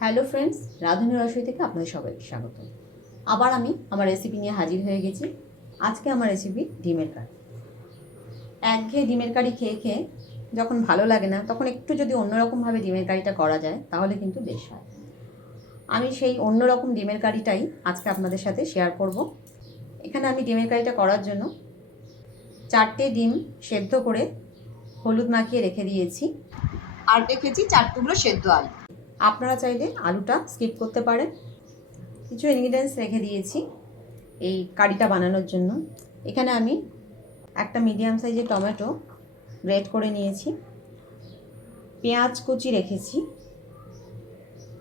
Hello friends রাধুনী রসই থেকে আপনাদের সবাইকে স্বাগত। আবার আমি আমার রেসিপি নিয়ে হাজির হয়ে গেছি। আজকে আমার রেসিপি ডিমের কারি। একঘেয়ে ডিমের কারি খেয়ে খেয়ে যখন ভালো লাগে না, তখন একটু যদি অন্যরকমভাবে ডিমের কারিটা করা যায়, তাহলে কিন্তু বেশ হয়। আমি সেই অন্যরকম ডিমের কারিটাই আজকে আপনাদের সাথে শেয়ার করব। এখানে আমি ডিমের কারিটা করার জন্য চারটে ডিম সেদ্ধ করে হলুদ মাখিয়ে রেখে দিয়েছি। আর রেখেছি চার টুকরো সেদ্ধ আলু। আপনারা চাইলে আলুটা স্কিপ করতে পারেন। কিছু ইনগ্রিডিয়েন্টস রেখে দিয়েছি এই কারিটা বানানোর জন্য। এখানে আমি একটা মিডিয়াম সাইজের টমেটো গ্রেট করে নিয়েছি। পেঁয়াজ কুচি রেখেছি।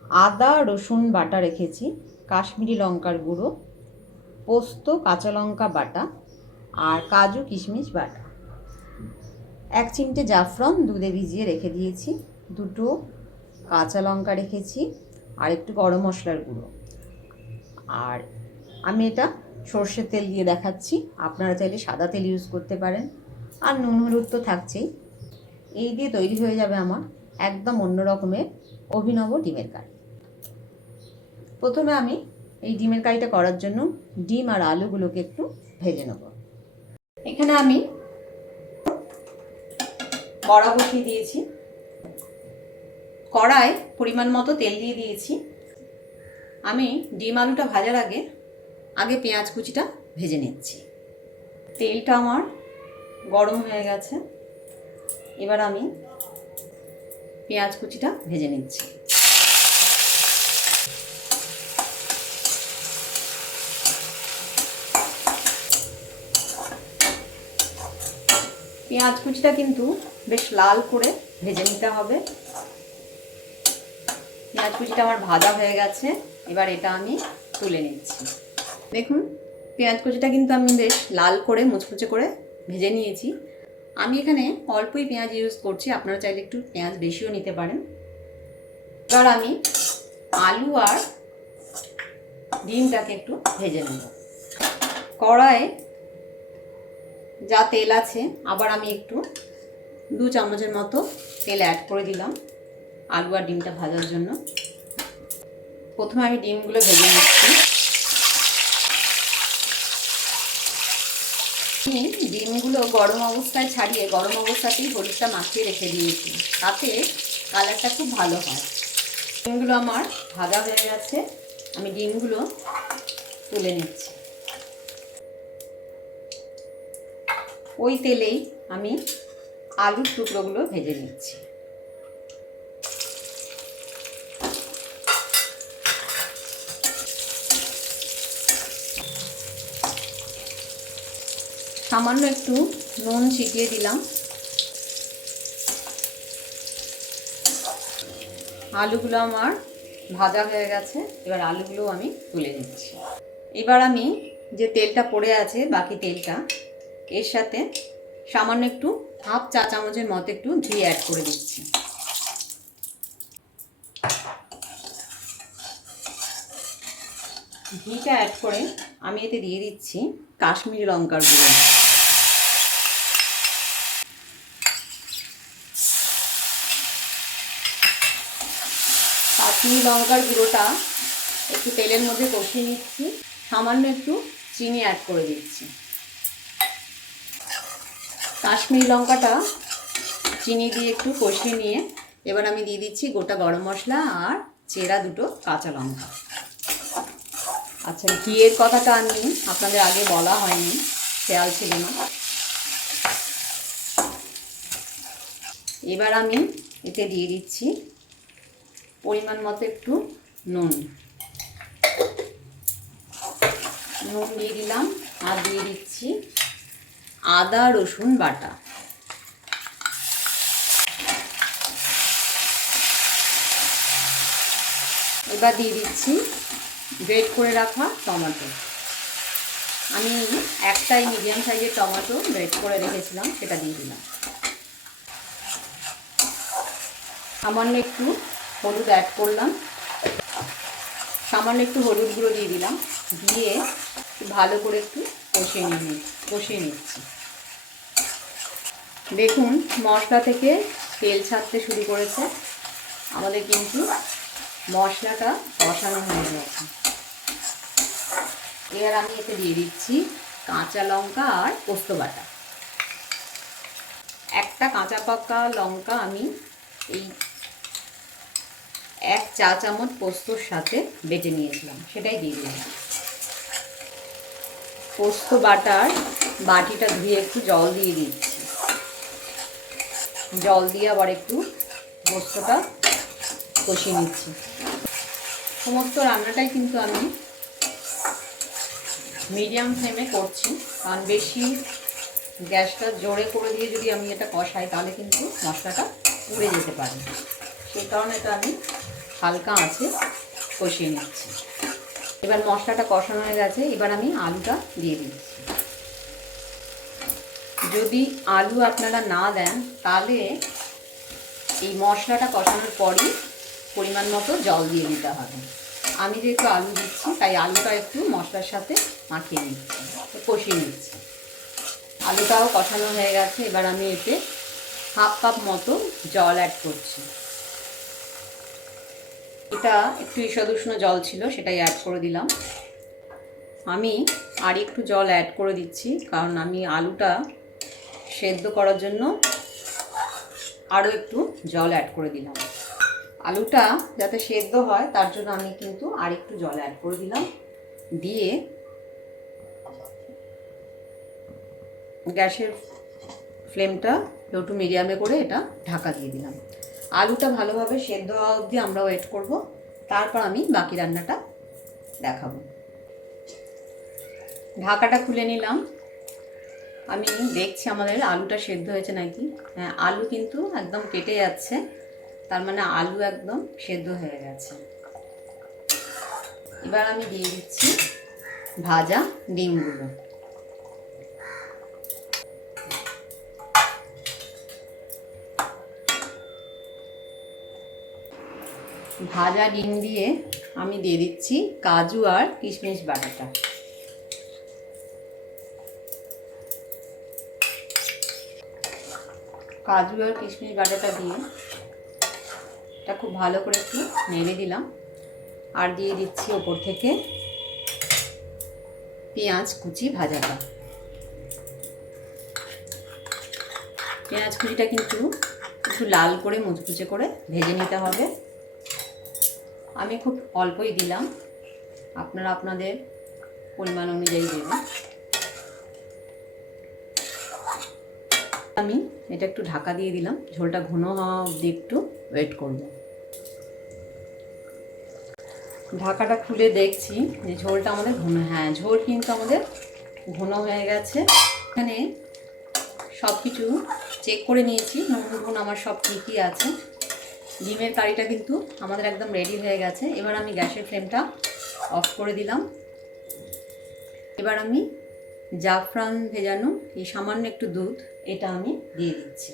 আদা, রসুন বাটা রেখেছি। কাশ্মীরি লঙ্কার গুঁড়ো। পোস্ত, কাঁচা লঙ্কা বাটা আর কাজু কিশমিশ বাটা। এক চিমটে জাফরন দুধে ভিজিয়ে রেখে দিয়েছি। দুটো কাঁচা লঙ্কা রেখেছি আর একটু গরম মশলার গুঁড়ো। আর আমি এটা সর্ষের তেল দিয়ে দেখাচ্ছি। আপনারা চাইলে সাদা তেল ইউজ করতে পারেন। আর নুন হলুদ তো থাকছেই। এই দিয়ে তৈরি হয়ে যাবে আমার একদম অন্য রকমের অভিনব ডিমের কারি। প্রথমে আমি এই ডিমের কারিটা করার জন্য ডিম আর আলুগুলোকে একটু ভেজে নেব। এখানে আমি কড়া বসিয়ে দিয়েছি। কড়ায় পরিমাণ মতো তেল দিয়ে দিয়েছি। আমি ডিম আলুটা ভাজার আগে আগে পেঁয়াজ কুচিটা ভেজে নিচ্ছি। তেলটা আমার গরম হয়ে গেছে। এবার আমি পেঁয়াজ কুচিটা ভেজে নিচ্ছি। পেঁয়াজ কুচিটা কিন্তু বেশ লাল করে ভেজে নিতে হবে। পেঁয়াজ কুচিটা আমার ভাজা হয়ে গেছে। এবার এটা আমি তুলে নিচ্ছি। দেখুন, পেঁয়াজ কুচিটা কিন্তু আমি বেশ লাল করে মুচকুচে করে ভেজে নিয়েছি। আমি এখানে অল্পই পেঁয়াজ ইউজ করছি, আপনারা চাইলে একটু পেঁয়াজ বেশিও নিতে পারেন। এবার আমি আলু আর ডিমটাকে একটু ভেজে নেব। কড়ায় যা তেল আছে, আবার আমি একটু দু চামচের মতো তেল অ্যাড করে দিলাম। আলু আর ডিমটা ভাজার জন্য। প্রথমে আমি ডিমগুলো ভেজে নিচ্ছি। ডিমগুলো গরম অবস্থায় ছাড়িয়ে, গরম অবস্থাতেই হলুদটা মাখিয়ে রেখে দিয়েছি। তাতে কালারটা খুব ভালো হয়। ডিমগুলো আমার ভাজা হয়ে গেছে। আমি ডিমগুলো তুলে নিচ্ছি। ওই তেলেই আমি আলুর টুকরোগুলো ভেজে নিচ্ছি। সামান্য একটু নুন ছিটিয়ে দিলাম। আলুগুলো আমার ভাজা হয়ে গেছে, এবার আলুগুলো আমি তুলে নিচ্ছি। এবার আমি যে তেলটা পড়ে আছে, বাকি তেলটা, এর সাথে সামান্য একটু হাফ চা চামচের মতো একটু ঘি অ্যাড করে দিচ্ছি। ঘিটা অ্যাড করে আমি এতে দিয়ে দিচ্ছি কাশ্মীরি লঙ্কার গুঁড়ো। কাশ্মীরি লঙ্কার গুঁড়োটা একটু তেলের মধ্যে কষিয়ে নিচ্ছি, সামান্য একটু চিনি অ্যাড করে দিচ্ছি। কাশ্মীরি লঙ্কাটা চিনি দিয়ে একটু কষিয়ে নিয়ে এবার আমি দিয়ে দিচ্ছি গোটা গরম মশলা আর চেরা দুটো কাঁচা লঙ্কা। আচ্ছা ঘিয়ের কথাটা আমি আপনাদের আগে বলা হয়নি, খেয়াল ছিল না। এবার আমি এতে দিয়ে দিচ্ছি পরিমাণ মতো একটু নুন। নুন দিয়ে দিলাম, আর দিয়ে দিচ্ছি আদা রসুন বাটা। এবার দিয়ে দিচ্ছি গ্রেট করে রাখা টমেটো। আমি একটাই মিডিয়াম সাইজের টমেটো গ্রেট করে রেখেছিলাম, সেটা দিয়ে দিলাম। সামান্য একটু হলুদ অ্যাড করলাম। সামান্য একটু হলুদ গুঁড়ো দিয়ে দিলাম। দিয়ে ভালো করে একটু কষিয়ে নিয়ে কষিয়ে নিচ্ছি। দেখুন, মশলা থেকে তেল ছাড়তে শুরু করেছে। আমাদের কিন্তু মশলাটা কষানো হয়ে গেছে। এবার আমি এতে দিয়ে দিচ্ছি কাঁচা লঙ্কা আর পোস্ত বাটা। একটা কাঁচা পাকা লঙ্কা আমি এই এক চা চামচ পোস্তর সাথে বেটে নিয়েছিলাম, সেটাই দিয়ে দিলাম। পোস্ত বাটার বাটিটা ধুয়ে একটু জল দিয়ে দিচ্ছি। জল দিয়ে আবার একটু পোস্তটা কষিয়ে নিচ্ছি। সমস্ত রান্নাটাই কিন্তু আমি মিডিয়াম ফ্লেমে করছি। কারণ বেশি গ্যাসটা জোরে করে দিয়ে যদি আমি এটা কষাই, তাহলে কিন্তু মশলাটা পুড়ে যেতে পারে। সেই কারণে এটা আমি হালকা আঁচে কষিয়ে নিচ্ছি। এবার মশলাটা কষানো হয়ে গেছে, এবার আমি আলুটা দিয়ে দিচ্ছি। যদি আলু আপনারা না দেন, তাহলে এই মশলাটা কষানোর পরই পরিমাণ মতো জল দিয়ে দিতে হবে। আমি যেহেতু আলু দিচ্ছি, তাই আলুটা একটু মশলার সাথে মাখিয়ে নিচ্ছি, কষিয়ে নিচ্ছি। আলুটাও কষানো হয়ে গেছে, এবার আমি এতে হাফ কাপ মতো জল অ্যাড করছি। এটা একটু ঈষদুষ্ণ জল ছিল, সেটাই অ্যাড করে দিলাম। আমি আর একটু জল অ্যাড করে দিচ্ছি, কারণ আমি আলুটা সেদ্ধ করার জন্য আরও একটু জল অ্যাড করে দিলাম। আলুটা যাতে সেদ্ধ হয়, তার জন্য আমি কিন্তু আর একটু জল অ্যাড করে দিলাম। দিয়ে গ্যাসের ফ্লেমটা লো টু মিডিয়ামে করে এটা ঢাকা দিয়ে দিলাম। আলুটা ভালোভাবে সেদ্ধ হওয়া অবধি আমরা ওয়েট করব। তারপর আমি বাকি রান্নাটা দেখাবো। ঢাকাটা খুলে নিলাম। আমি দেখছি আমাদের আলুটা সেদ্ধ হয়েছে নাকি? হ্যাঁ আলু কিন্তু একদম কেটে যাচ্ছে। তার মানে আলু একদম সেদ্ধ হয়ে গেছে। এবার আমি দিয়ে দিচ্ছি ভাজা ডিমগুলো। ভাজা ডিম দিয়ে আমি দিয়ে দিচ্ছি কাজু আর কিশমিশ বাটাটা। কাজু আর কিশমিশ বাটাটা দিয়ে এটা খুব ভালো করে একটু নেড়ে দিলাম। আর দিয়ে দিচ্ছি ওপর থেকে পেঁয়াজ কুচি ভাজাটা পেঁয়াজ কুচিটা কিন্তু একটু লাল করে মুচকুচে করে ভেজে নিতে হবে। আমি খুব অল্পই দিলাম। আপনারা আপনাদের পরিমাণ অনুযায়ী দেবেন। আমি এটা একটু ঢাকা দিয়ে দিলাম। ঝোলটা ঘন হওয়া অবধি একটু ওয়েট করব। ঢাকাটা খুলে দেখছি যে ঝোলটা আমাদের ঘন হ্যাঁ ঝোল কিন্তু আমাদের ঘন হয়ে গেছে। এখানে সব কিছু চেক করে নিয়েছি। নুন নুন আমার সব ঠিকই আছে। ডিমের কারিটা কিন্তু আমাদের একদম রেডি হয়ে গেছে। এবার আমি গ্যাসের ফ্লেমটা অফ করে দিলাম। এবার আমি জাফরান ভেজানো এই সামান্য একটু দুধ, এটা আমি দিয়ে দিচ্ছি।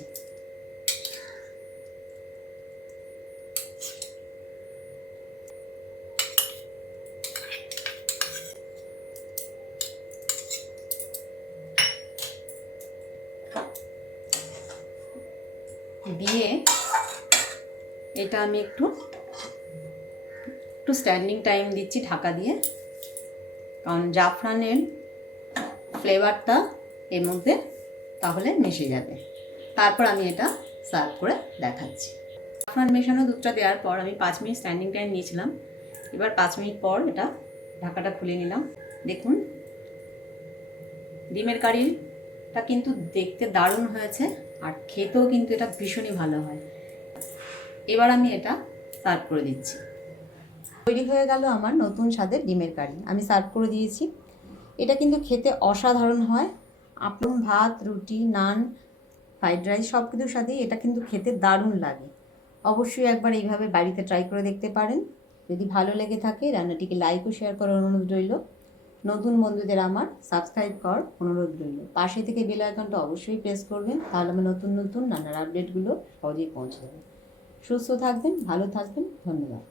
দিয়ে এটা আমি একটু একটু স্ট্যান্ডিং টাইম দিচ্ছি ঢাকা দিয়ে। কারণ জাফরানের ফ্লেভারটা এর মধ্যে তাহলে মিশে যাবে। তারপর আমি এটা সার্ভ করে দেখাচ্ছি। জাফরান মেশানো দুধটা দেওয়ার পর আমি পাঁচ মিনিট স্ট্যান্ডিং টাইম নিয়েছিলাম। এবার পাঁচ মিনিট পর এটা ঢাকাটা খুলে নিলাম। দেখুন, ডিমের কারিটা কিন্তু দেখতে দারুণ হয়েছে আর খেতেও কিন্তু এটা ভীষণই ভালো হয়। এবার আমি এটা সার্ভ করে দিচ্ছি। তৈরি হয়ে গেল আমার নতুন স্বাদের ডিমের কারি। আমি সার্ভ করে দিয়েছি। এটা কিন্তু খেতে অসাধারণ হয়। আপন ভাত, রুটি, নান ফ্রাইড রাইস সব কিছুর সাথেই এটা কিন্তু খেতে দারুণ লাগে। অবশ্যই একবার এইভাবে বাড়িতে ট্রাই করে দেখতে পারেন। যদি ভালো লেগে থাকে রান্নাটিকে লাইক ও শেয়ার করার অনুরোধ রইল। নতুন বন্ধুদের আমার সাবস্ক্রাইব কর অনুরোধ রইল। পাশে থেকে বেল আইকনটা অবশ্যই প্রেস করবেন, তাহলে আমার নতুন নতুন নানার আপডেটগুলো সহজেই পৌঁছে যাবে। সুস্থ থাকবেন, ভালো থাকবেন, ধন্যবাদ।